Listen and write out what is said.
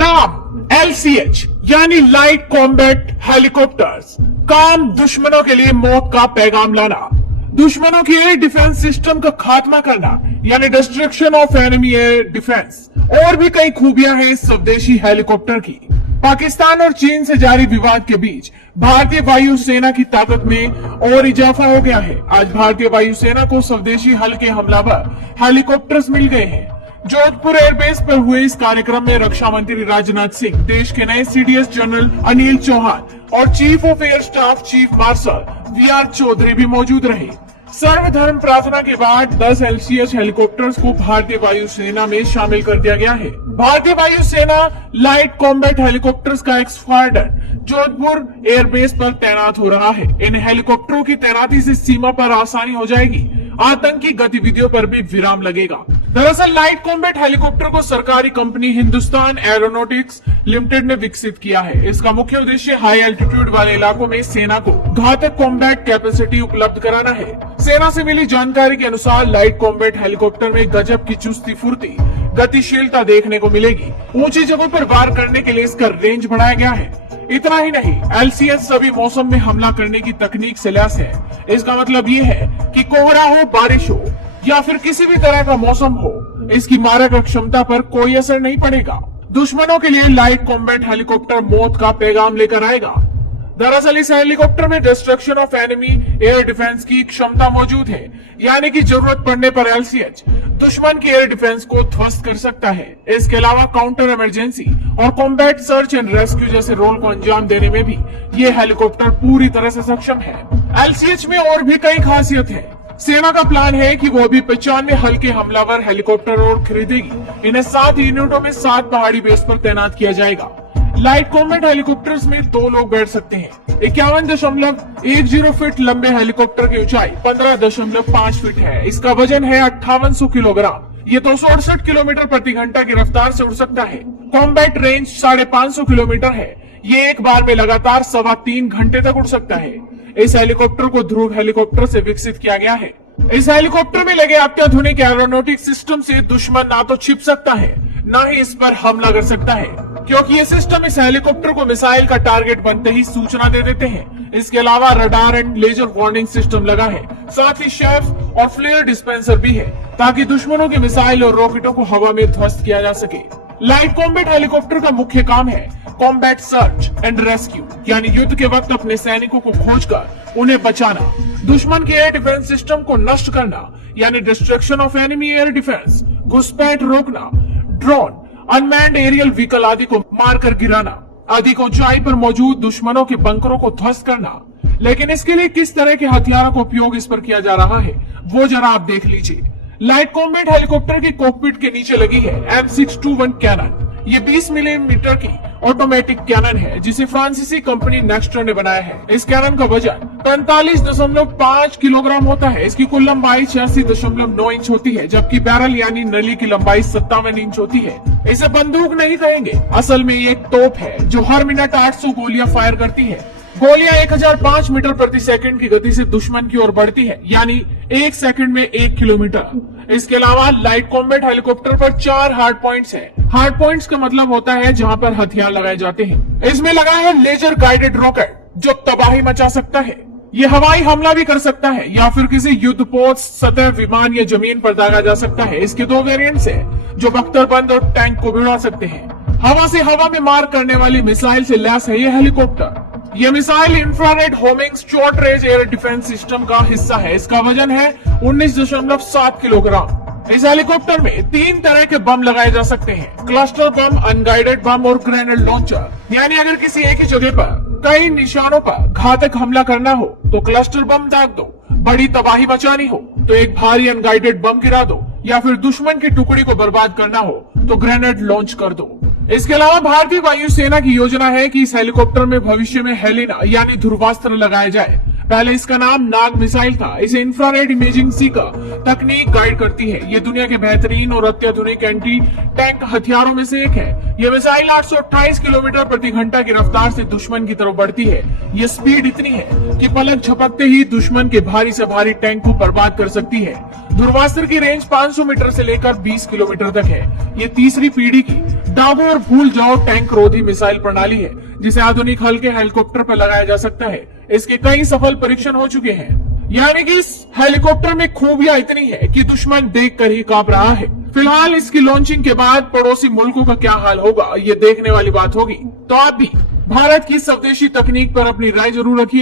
नाम LCH यानी light combat helicopters. काम दुश्मनों के लिए मौत का पैगाम लाना, दुश्मनों की एयर डिफेंस सिस्टम का खात्मा करना यानी destruction of enemy air defence. और भी कई खूबियां हैं इस स्वदेशी हेलीकॉप्टर की। पाकिस्तान और चीन से जारी विवाद के बीच भारतीय वायुसेना की ताकत में और इजाफा हो गया है। आज भारतीय वायुसेना को स्वदेशी हल्के हमलावर हेलीकॉप्टर्स मिल गए हैं। जोधपुर एयरबेस पर हुए इस कार्यक्रम में रक्षा मंत्री राजनाथ सिंह, देश के नए CDS जनरल अनिल चौहान और chief of air staff chief marshal VR Chaudhary भी मौजूद रहे। सर्वधर्म प्रार्थना के बाद 10 LCH हेलीकॉप्टर्स को भारतीय वायुसेना में शामिल कर दिया गया है। भारतीय वायुसेना लाइट कॉम्बैट हेलीकॉप्टर्स का एक स्क्वाड्रन जोधपुर एयरबेस पर तैनात हो रहा है। इन हेलीकॉप्टरों की तैनाती से सीमा पर आसानी हो जाएगी, आतंकी गतिविधियों पर भी विराम लगेगा। दरअसल लाइट कॉम्बैट हेलीकॉप्टर को सरकारी कंपनी हिंदुस्तान एरोनॉटिक्स लिमिटेड ने विकसित किया है। इसका मुख्य उद्देश्य हाई एल्टीट्यूड वाले इलाकों में सेना को घातक कॉम्बैट कैपेसिटी उपलब्ध कराना है। सेना से मिली जानकारी के अनुसार लाइट कॉम्बैट हेलीकॉप्टर में गजब की चुस्ती फुर्ती, गतिशीलता देखने को मिलेगी। ऊंची जगहों पर वार करने के लिए इसका रेंज बढ़ाया गया है। इतना ही नहीं, LCH सभी मौसम में हमला करने की तकनीक से लैस है। इसका मतलब ये है कि कोहरा हो, बारिश हो या फिर किसी भी तरह का मौसम हो, इसकी मारक क्षमता पर कोई असर नहीं पड़ेगा। दुश्मनों के लिए लाइट कॉम्बैट हेलीकॉप्टर मौत का पैगाम लेकर आएगा। दरअसल इस हेलीकॉप्टर में destruction of enemy air defence की क्षमता मौजूद है, यानी कि जरूरत पड़ने पर LCH दुश्मन की एयर डिफेंस को ध्वस्त कर सकता है। इसके अलावा काउंटर इमरजेंसी और कॉम्बैट सर्च एंड रेस्क्यू जैसे रोल को अंजाम देने में भी ये हेलीकॉप्टर पूरी तरह से सक्षम है। LCH में और भी कई खासियत है। सेना का प्लान है कि वो भी 95 हल्के हमलावर हेलीकॉप्टर और खरीदेगी। इन्हें 7 यूनिटों में 7 पहाड़ी बेस पर तैनात किया जाएगा। लाइट कॉम्बैट हेलीकॉप्टर्स में 2 लोग बैठ सकते हैं। 51.10 फीट लंबे हेलीकॉप्टर की ऊंचाई 15.5 फीट है। इसका वजन है 5800 किलोग्राम। ये 268 किलोमीटर प्रति घंटा की रफ्तार से उड़ सकता है। कॉम्बैट रेंज 550 किलोमीटर है। ये एक बार में लगातार 3.25 घंटे तक उड़ सकता है। इस हेलीकॉप्टर को ध्रुव हेलीकॉप्टर से विकसित किया गया है। इस हेलीकॉप्टर में लगे अत्याधुनिक एरोनॉटिक सिस्टम से दुश्मन ना तो छिप सकता है, ना ही इस पर हमला कर सकता है, क्योंकि ये सिस्टम इस हेलीकॉप्टर को मिसाइल का टारगेट बनते ही सूचना दे देते हैं। इसके अलावा radar and laser warning system लगा है। साथ ही शेफ और फ्लेयर डिस्पेंसर भी है, ताकि दुश्मनों के मिसाइल और रॉकेटों को हवा में ध्वस्त किया जा सके। लाइट कॉम्बैट हेलीकॉप्टर का मुख्य काम है कॉम्बैट सर्च एंड रेस्क्यू, यानी युद्ध के वक्त अपने सैनिकों को खोजकर उन्हें बचाना, दुश्मन के एयर डिफेंस सिस्टम को नष्ट करना यानी destruction of enemy air defence, घुसपैठ रोकना, ड्रोन, अनमैन्ड एरियल व्हीकल आदि को मारकर गिराना, अधिक ऊंचाई पर मौजूद दुश्मनों के बंकरों को ध्वस्त करना। लेकिन इसके लिए किस तरह के हथियारों का उपयोग इस पर किया जा रहा है, वो जरा आप देख लीजिए। लाइट कॉम्बैट हेलीकॉप्टर की कॉकपिट के नीचे लगी है M621 कैनन। ये 20 मिलीमीटर की ऑटोमेटिक कैनन है, जिसे फ्रांसीसी कंपनी नेक्स्टर ने बनाया है। इस कैनन का वजन 45.5 किलोग्राम होता है। इसकी कुल लंबाई 86.9 इंच होती है, जबकि बैरल यानी नली की लंबाई 57 इंच होती है। इसे बंदूक नहीं कहेंगे, असल में ये एक तोप है जो हर मिनट 800 गोलियां फायर करती है। गोलियां 1005 मीटर प्रति सेकंड की गति से दुश्मन की ओर बढ़ती है, यानी 1 सेकंड में 1 किलोमीटर। इसके अलावा लाइट कॉम्बैट हेलीकॉप्टर पर 4 हार्ड पॉइंट्स हैं। हार्ड पॉइंट्स का मतलब होता है जहां पर हथियार लगाए जाते हैं। इसमें लगा है लेजर गाइडेड रॉकेट, जो तबाही मचा सकता है। ये हवाई हमला भी कर सकता है या फिर किसी युद्ध पोस्ट, सतह, विमान या जमीन पर दागा जा सकता है। इसके 2 वेरिएंट्स हैं, जो बख्तरबंद और टैंक को भी उड़ा सकते हैं। हवा से हवा में मार करने वाली मिसाइल से लैस है ये हेलीकॉप्टर। ये missile infrared homing short range air defence system का हिस्सा है। इसका वजन है 19.7 किलोग्राम। इस हेलीकॉप्टर में 3 तरह के बम लगाए जा सकते हैं, क्लस्टर बम, अनगाइडेड बम और ग्रेनेड लॉन्चर। यानी अगर किसी एक ही जगह पर कई निशानों पर घातक हमला करना हो तो क्लस्टर बम दाग दो, बड़ी तबाही मचानी हो तो एक भारी अनगाइडेड बम गिरा दो, या फिर दुश्मन की टुकड़ी को बर्बाद करना हो तो ग्रेनेड लॉन्च कर दो। इसके अलावा भारतीय वायुसेना की योजना है कि इस हेलीकॉप्टर में भविष्य में हेलिना यानी ध्रुवास्त्र लगाया जाए। पहले इसका नाम नाग मिसाइल था। इसे इंफ्रारेड इमेजिंग सी का तकनीक गाइड करती है। ये दुनिया के बेहतरीन और अत्याधुनिक एंटी टैंक हथियारों में से एक है। ये मिसाइल 828 किलोमीटर प्रति घंटा की रफ्तार से दुश्मन की तरफ बढ़ती है। ये स्पीड इतनी है कि पलक झपकते ही दुश्मन के भारी से भारी टैंक को बर्बाद कर सकती है। ध्रुवास्त्र की रेंज 500 मीटर से लेकर 20 किलोमीटर तक है। ये तीसरी पीढ़ी की दागो और भूल जाओ टैंक रोधी मिसाइल प्रणाली है, जिसे आधुनिक हल्के हेलीकॉप्टर पर लगाया जा सकता है। इसके कई सफल परीक्षण हो चुके हैं। यानी कि इस हेलीकॉप्टर में खूबियां इतनी है कि दुश्मन देखकर ही कांप रहा है। फिलहाल इसकी लॉन्चिंग के बाद पड़ोसी मुल्कों का क्या हाल होगा, ये देखने वाली बात होगी। तो आप भी भारत की स्वदेशी तकनीक पर अपनी राय जरूर रखिए।